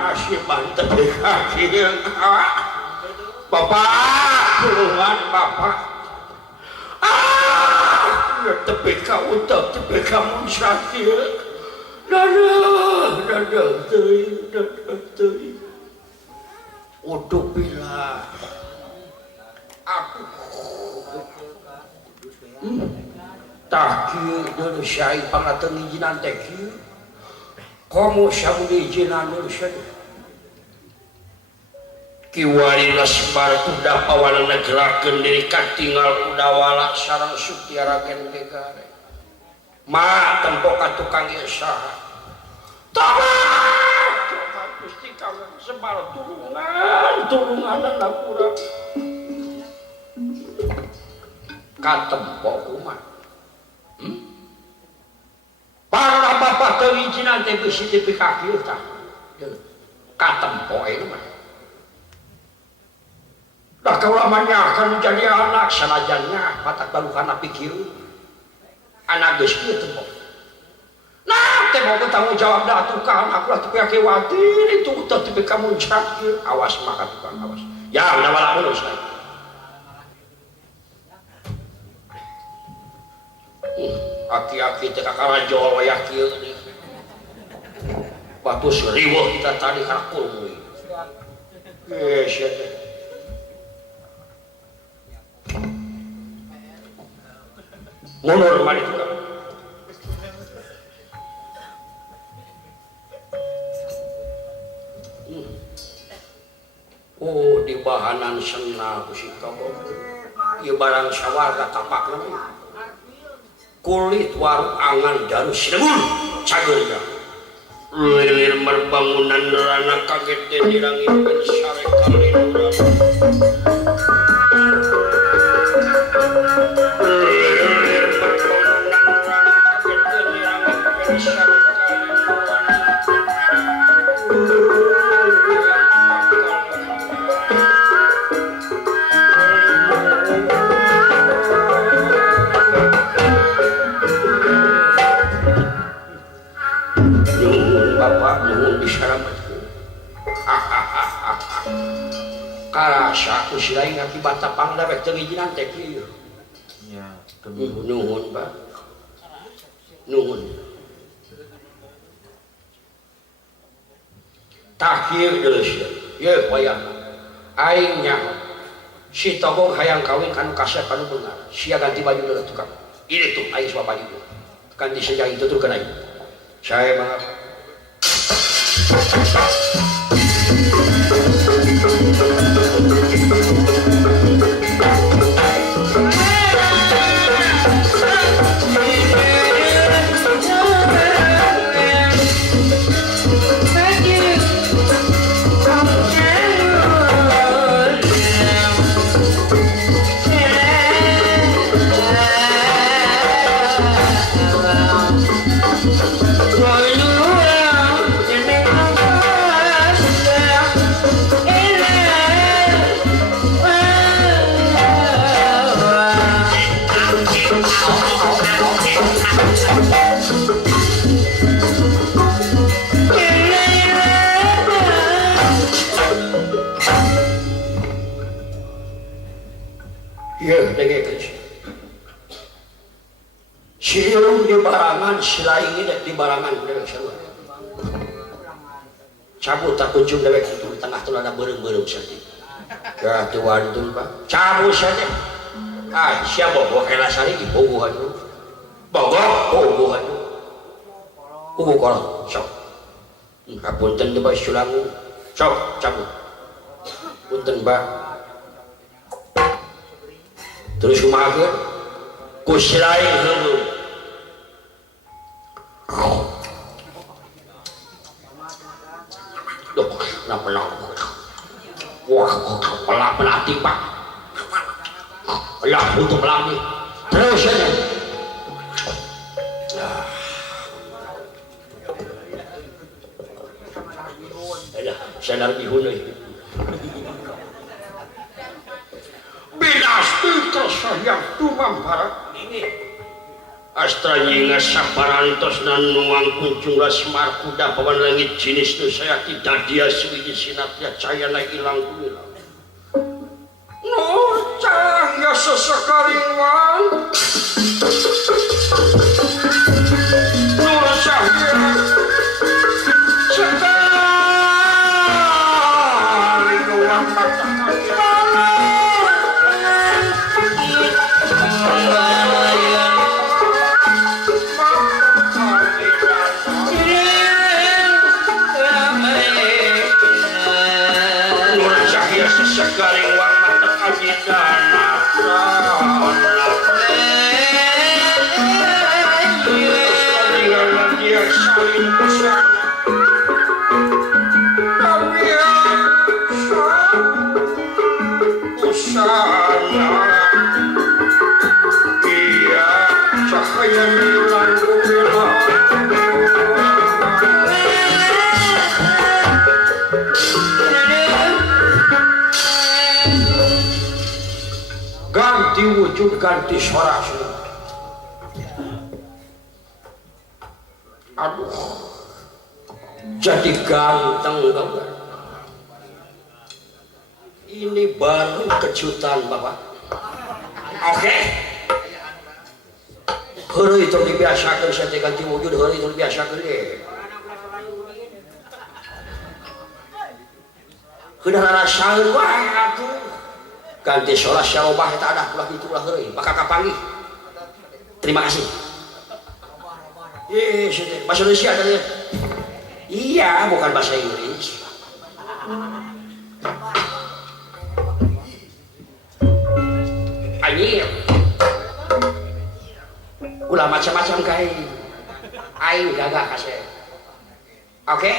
nasiban teh kieu Bapak puluhan Bapak tepi ka utek tepi ka muncrat kieu dadah teuing uduk bila aku tah kieu deuleu syai pangateuing ijinan teh kieu komo samudi ijinan deuleu syai kiwalina sebar kuda pawanana gerakeun diri katinggal kuda walak sareng Sukti Raden Gegare ma tempo ka tukang ieu saha tobat Gusti Kawin sebar tulungan urang katempo kumaha para bapak teu ijinan teh geus tepi ka kieu tah katempo ieu mah dah kaulamanya akan menjadi anak sanajannya patak balukana pikir anak geus kieu teh nah teh mau bertanggung jawab dah tukang aku lah tepi kewati itu teh tepi ka muncrat kieu awas mah tukang awas ya nawala mulus aki-aki teh kakarajol wayah kieu batus riweuh kita tadi kana kului geus teh mundur mari tukang oh di bahanan sena ku si kabog ieu barang sawarga tapakna kulit warung angan daru sinebul cageurna lilir merbangunan nerana kaget teh dirangitkeun sare kalinuran karasa aku silain akibat tapang dawek teu ijinan teh kieu nya nuhun Pak nuhun tah kieu deuleu ye wayang aing nya si togong hayang kawin kanu kasep kanu beungar sia ganti baju deuleu tukang ini tuh aing suah baju ganti saja itu turkeun aing saya mah siung di barangan silaing ini di barangan dewek sarua cabut tak kunjung dewek di tengah tuh ada bereng-bereng saja ya tuh wantun Pak cabut saja siapa bogoh kelasari di bogoh aja bogoh aja bogoh kolong sok punten di Pak Sulangu sok cabut punten Pak terus kumaha kusilaing heuleuh duh kenapa wah pelak pelati Pak lah untuk melami terus aja sadar bihun binasti kesayang tumam barat ini Astra nyinga saparantos dan nuang kunjung Semar kuda pawan langit jenis nu saya tidak dia suwiji sinatnya cahaya na ilang kumilang nur cahaya sesekaliwan nur cahaya sekaliwan sekaling warna tekajidana dengan dia saling bersama usana iya cahaya milan kumilang ganti wujud ganti suara aduh jadi ganteng kamu ini baru kejutan bapak oke hari itu dibiasakan saya ganti wujud hari itu dibiasakan deh sudah rasain wah tuh ganti sholat syarobah tak ada pulah itulah hari maka kapangi terima kasih bahasa Indonesia ada ya iya bukan bahasa Inggris anjir ulah macam-macam kain aing gagah kasih oke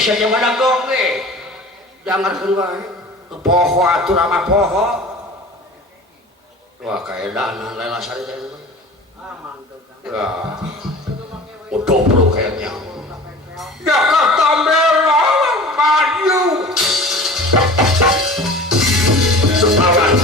saya mana gong nih jangan keluar poho atur sama poho wah kayak dana lela sari tadi wah udah bro kayaknya Jakarta Merah maju semangat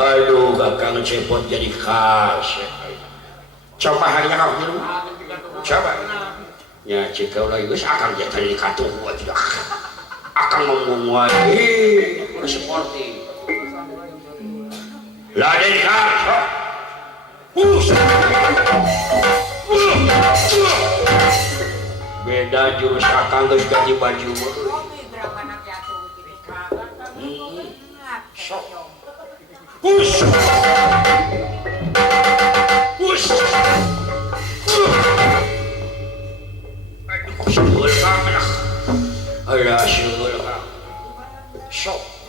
aduh kakang cepot jadi khas coba hanya kau dulu coba ya jika ulah itu akan jadi katung gua juga akan menguasai seperti laden khas beda jurus akan terus ganti baju push push aduh syukur kalah ada syukur kalah sok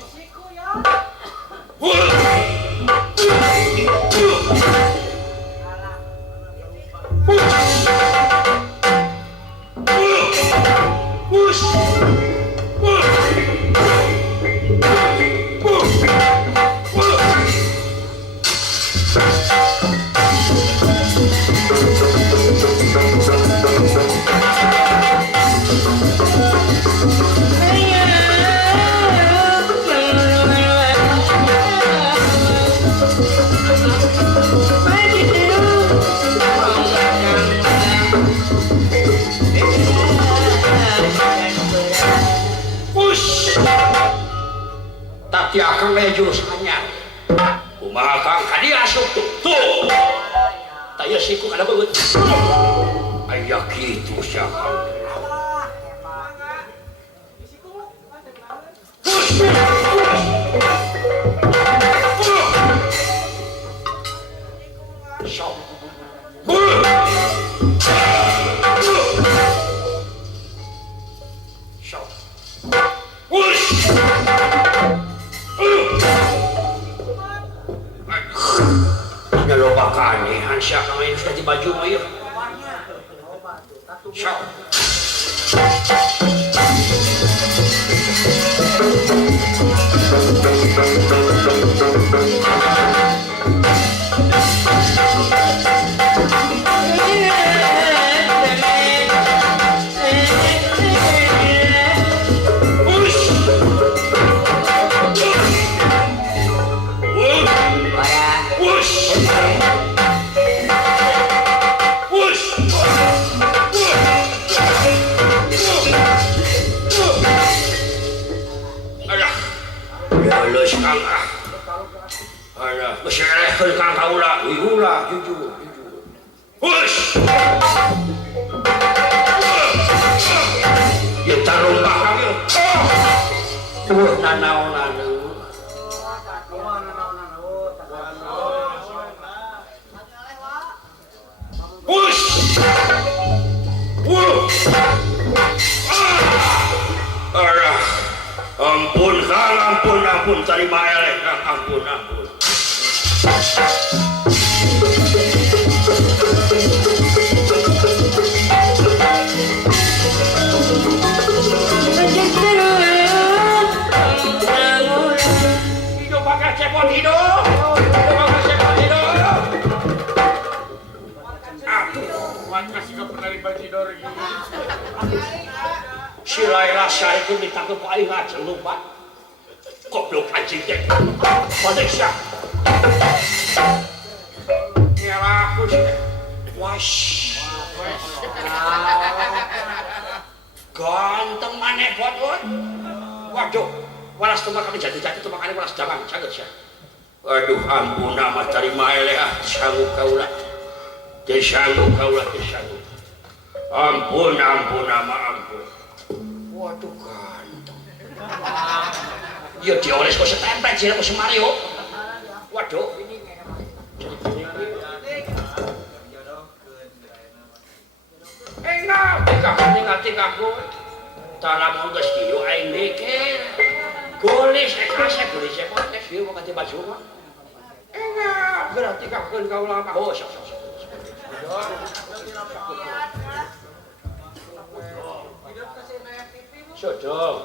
tapi akan main jurus anyar kumaha kang hadiah asup tuh tak ya siku kada beut aya kitu siapa siya ka ngayon sa baju mo yun. Siya. Masyarakat kang kaula, ulah, jujur. Hush! Ya tarung bakang yun. Nanaw. Hush! Ampun kang, ampun, terima elek kang, ampun. Hidup pakai cepot hidup. Kasih ke penerima Cidor gini. Si Laila saya itu ditangkap aing aja lupa. Goblok anjing deh. Malaysia. Nyalah aku sih. Wash. Ganteng maneh buat on. Waduh, walas tuh kami jatuh tuh makanya walas jangan caget ya. Aduh ampun nama terima eleh sanggup kaulah. Desanggup kaulah desanggup. Ampun nama ampun. Waduh ganteng. Ya dioles kok setempel sih aku Mario. Waduh. Enggak, tinggal gue. Tanah mau ke studio aing mikir. Golis golis mau ke studio mau ganti baju mah. Enggak, berarti kakeun kau lama. Oh, sok. Sodong.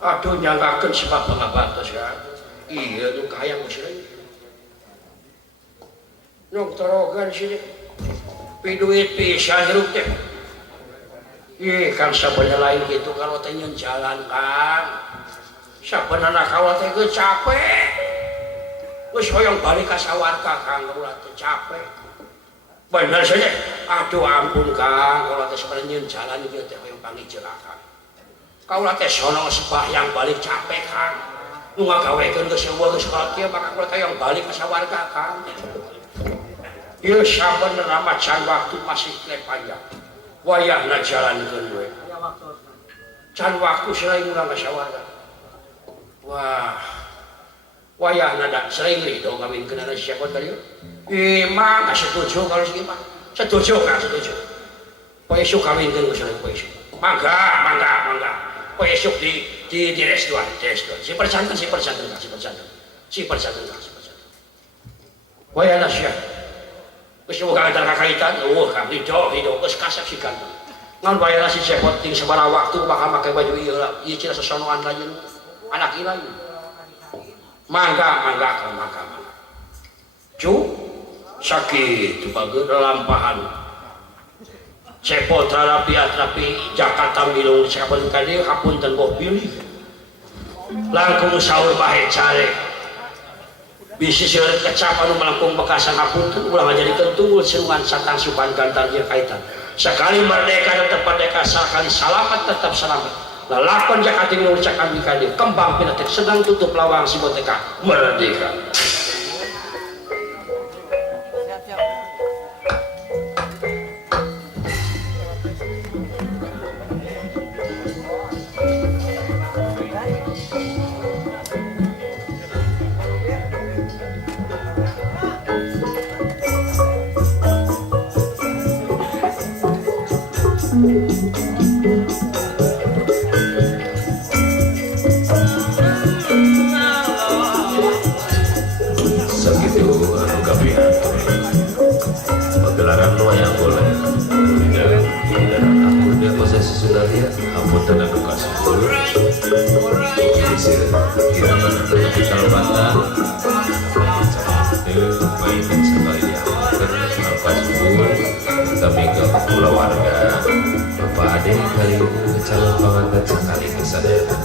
Aduh nyangkakeun sebab pengabatos ya. Iya tuh kaya muslim. Nong torogan sini. Piduit pisan hirup teh. Ih, kan sabenerna lain gitu kalau teh nyeun jalan kan. Sabenerna kalau teh geus capek. Geus hoyong balik ka sawarga Kang ulah teh capek. Bener saja. Aduh ampun Kang, kalau teh sabenerna nyeun jalan ieu teh hoyong pangijerakan. Kaulah teh sono sembahyang balik capek Kang. Nu ngagawekeun geus eueuh geus kieu maka kaulah teh hoyong balik ka sawarga Kang. Ieu sabenerna mah can waktu masih teh panjang. Wayahna jalankeun we. Can waktu selain urang ka sawarga. Wah. Wayahna da sering lido ngawinkeun ana siapa tadi? Mah setuju kalau sih mah. Setuju. Poe esuk kawinkeun geus poe esuk. Mangga. Poe esuk di restoran. Si percanten. Wayahna siapa? Geus boga antar kakaitan, kang hidup geus kasep si ganteng. Ngan bayar si cepot ting sabaraha waktu bakal make baju ieu cina sasonoan lajeun anak ieu lain. Mangga. Cu sakit bageun lampahan. Cepot rapi Jakarta milung saben ka dieu hapunten boh pilih. Langkung saur bahe care. Bisi seueur kecap anu melengkung bekasan hapunten ulah ngajadikeun tunggul seungan satang supan gantar jeung kaitan. Sekali merdeka tetep merdeka, sekali salamat tetap salamat. Lalakon jakati ngucakan bikadi kembang pinatek sedang tutup lawang si boteka merdeka. dia posisi sudah lihat ampun tenang duka syukur kira tapi kalau bantah mainan sekali dia alfa syukur kami ke keluarga Bapak Ade kali ini calon pengantin sekali kesadaran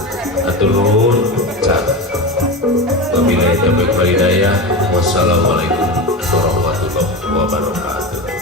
atur nuhun cak wabillahi taufiq wal hidayah wassalamualaikum warahmatullahi wabarakatuh.